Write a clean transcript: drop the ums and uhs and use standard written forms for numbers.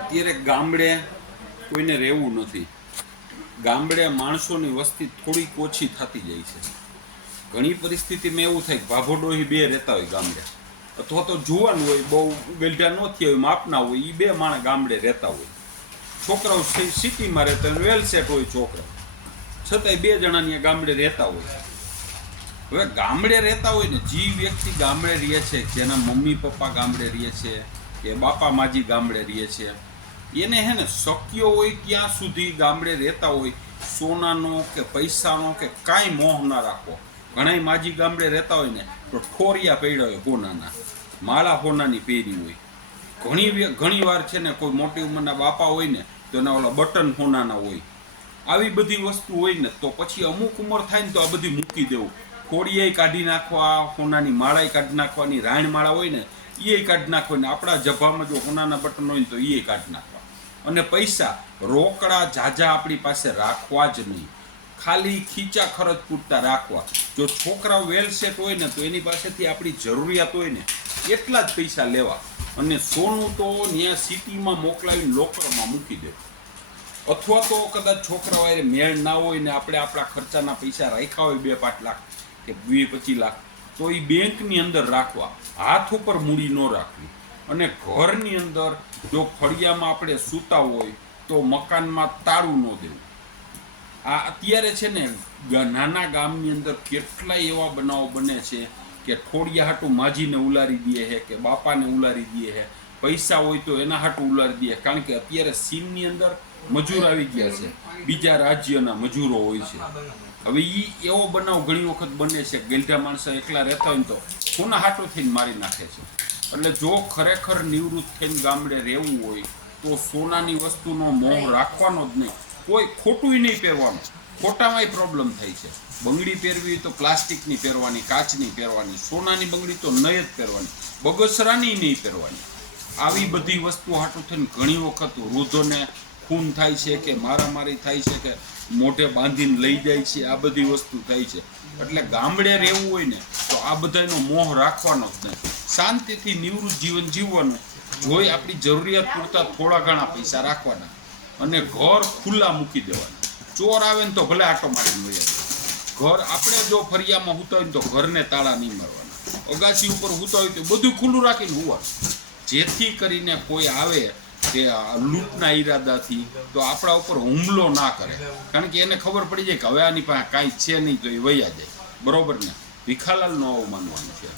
અત્યારે ગામડે કોઈને રહેવું નથી. ગામડે માણસોની વસ્તી થોડીક ઓછી થતી જાય છે. ઘણી પરિસ્થિતિમાં એવું થાય કે ભાભો ડોહી બે રહેતા હોય ગામડે, અથવા તો જુવાન હોય, બહુ ગલઢા ન થયા હોય, માપના હોય, એ બે માણસ ગામડે રહેતા હોય. છોકરાઓ સિટીમાં રહેતા હોય, વેલ સેટ હોય છોકરા, છતાંય બે જણાની ગામડે રહેતા હોય. હવે ગામડે રહેતા હોય ને, જે વ્યક્તિ ગામડે રહે છે, જેના મમ્મી પપ્પા ગામડે રહે છે, કે બાપા માજી ગામડે રહે છે, એને હે ને શક્ય હોય ત્યાં સુધી ગામડે રહેતા હોય, સોનાનો કે પૈસાનો કે કાંઈ મોહ ના રાખો. ઘણા માજી ગામડે રહેતા હોય ને તો ઠોરિયા પડ્યા હોય હોનાના, માળા હોનાની પહેરી હોય. ઘણી વાર છે ને કોઈ મોટી ઉંમરના બાપા હોય ને તો એના ઓલા બટન હોનાના હોય. આવી બધી વસ્તુ હોય ને તો પછી અમુક ઉંમર થાય ને તો આ બધી મૂકી દેવું. ખોડિયાઈ કાઢી નાખવા, હોનાની માળાઈ કાઢી નાખવાની, રાયણ માળા હોય ને એ કાઢી નાખવાની. આપણા જભામાં જો હોનાના બટન હોય ને તો એ કાઢી નાખવા. અને પૈસા રોકડા જાજા આપણી પાસે રાખવા જ નહીં, ખાલી ખીચા ખર્ચ પૂરતા રાખવા. જો છોકરાઓ વેલ સેટ હોય ને તો એની પાસેથી આપણી જરૂરિયાત હોય ને એટલા જ પૈસા લેવા. અને સોનું તો ત્યાં સિટીમાં મોકલાવીને લોકરમાં મૂકી દેવું. અથવા તો કદાચ છોકરાઓ મેળ ના હોય ને આપણે આપણા ખર્ચાના પૈસા રાખ્યા હોય 2-5 લાખ કે 20-25 લાખ, તો એ બેંકની અંદર રાખવા, હાથ ઉપર મૂડી ન રાખવી. અને ઘરની અંદર જો ફળિયામાં આપણે સૂતા હોય તો મકાનમાં તાળું ન દેવું. આ અત્યારે છે ને નાના ગામની અંદર કેટલાય એવા બનાવો બને છે કે ઠોડિયા હાટું માજીને ઉલારી દે છે કે બાપાને ઉલારી દે છે, પૈસા હોય તો એના હાટું ઉલારી દે. કારણ કે અત્યારે સીમની અંદર મજૂર આવી ગયા છે, બીજા રાજ્યના મજૂરો હોય છે. હવે એવો બનાવ ઘણી વખત બને છે, ગેલઢા માણસો એકલા રહેતા હોય ને તો કોના હાટો થઈને મારી નાખે છે. એટલે જો ખરેખર નિવૃત્ત થઈને ગામડે રહેવું હોય તો સોનાની વસ્તુનો મોહ રાખવાનો જ નહીં. કોઈ ખોટું નહીં પહેરવાનું, ખોટામાંય પ્રોબ્લેમ થાય છે. બંગડી પહેરવી તો પ્લાસ્ટિકની પહેરવાની, કાચની પહેરવાની, સોનાની બંગડી તો નહીં જ પહેરવાની, બગસરાની નહીં પહેરવાની. આવી બધી વસ્તુ હાટું થઈને ઘણી વખત વૃદ્ધોને ખૂન થાય છે કે મારામારી થાય છે કે મોઢે બાંધીને લઈ જાય છે. આ બધી વસ્તુ થાય છે. એટલે ગામડે રહેવું હોય ને તો આ બધાનો મોહ રાખવાનો જ નહીં, શાંતિથી નિવૃત્ત જીવન જીવવાનું. જોઈ આપણી જરૂરિયાત પૂરતા થોડા ઘણા પૈસા રાખવાના અને ઘર ખુલ્લા મૂકી દેવાના. ચોર આવે ને તો ભલે આટો મારીને વયા જાય. ઘર આપણે જો ફરિયામાં સૂતા હોય ને તો ઘરને તાળા નહીં મારવાના. અગાસી ઉપર સૂતા હોય તો બધું ખુલ્લું રાખીને હોવાનું, જેથી કરીને કોઈ આવે કે લૂંટના ઈરાદાથી તો આપણા ઉપર હુમલો ના કરે. કારણ કે એને ખબર પડી જાય કે હવે આની પાસે કાંઈ છે નહીં તો એ વયા જાય. બરોબર ને? ભીખાલાલનું આવું માનવાનું છે.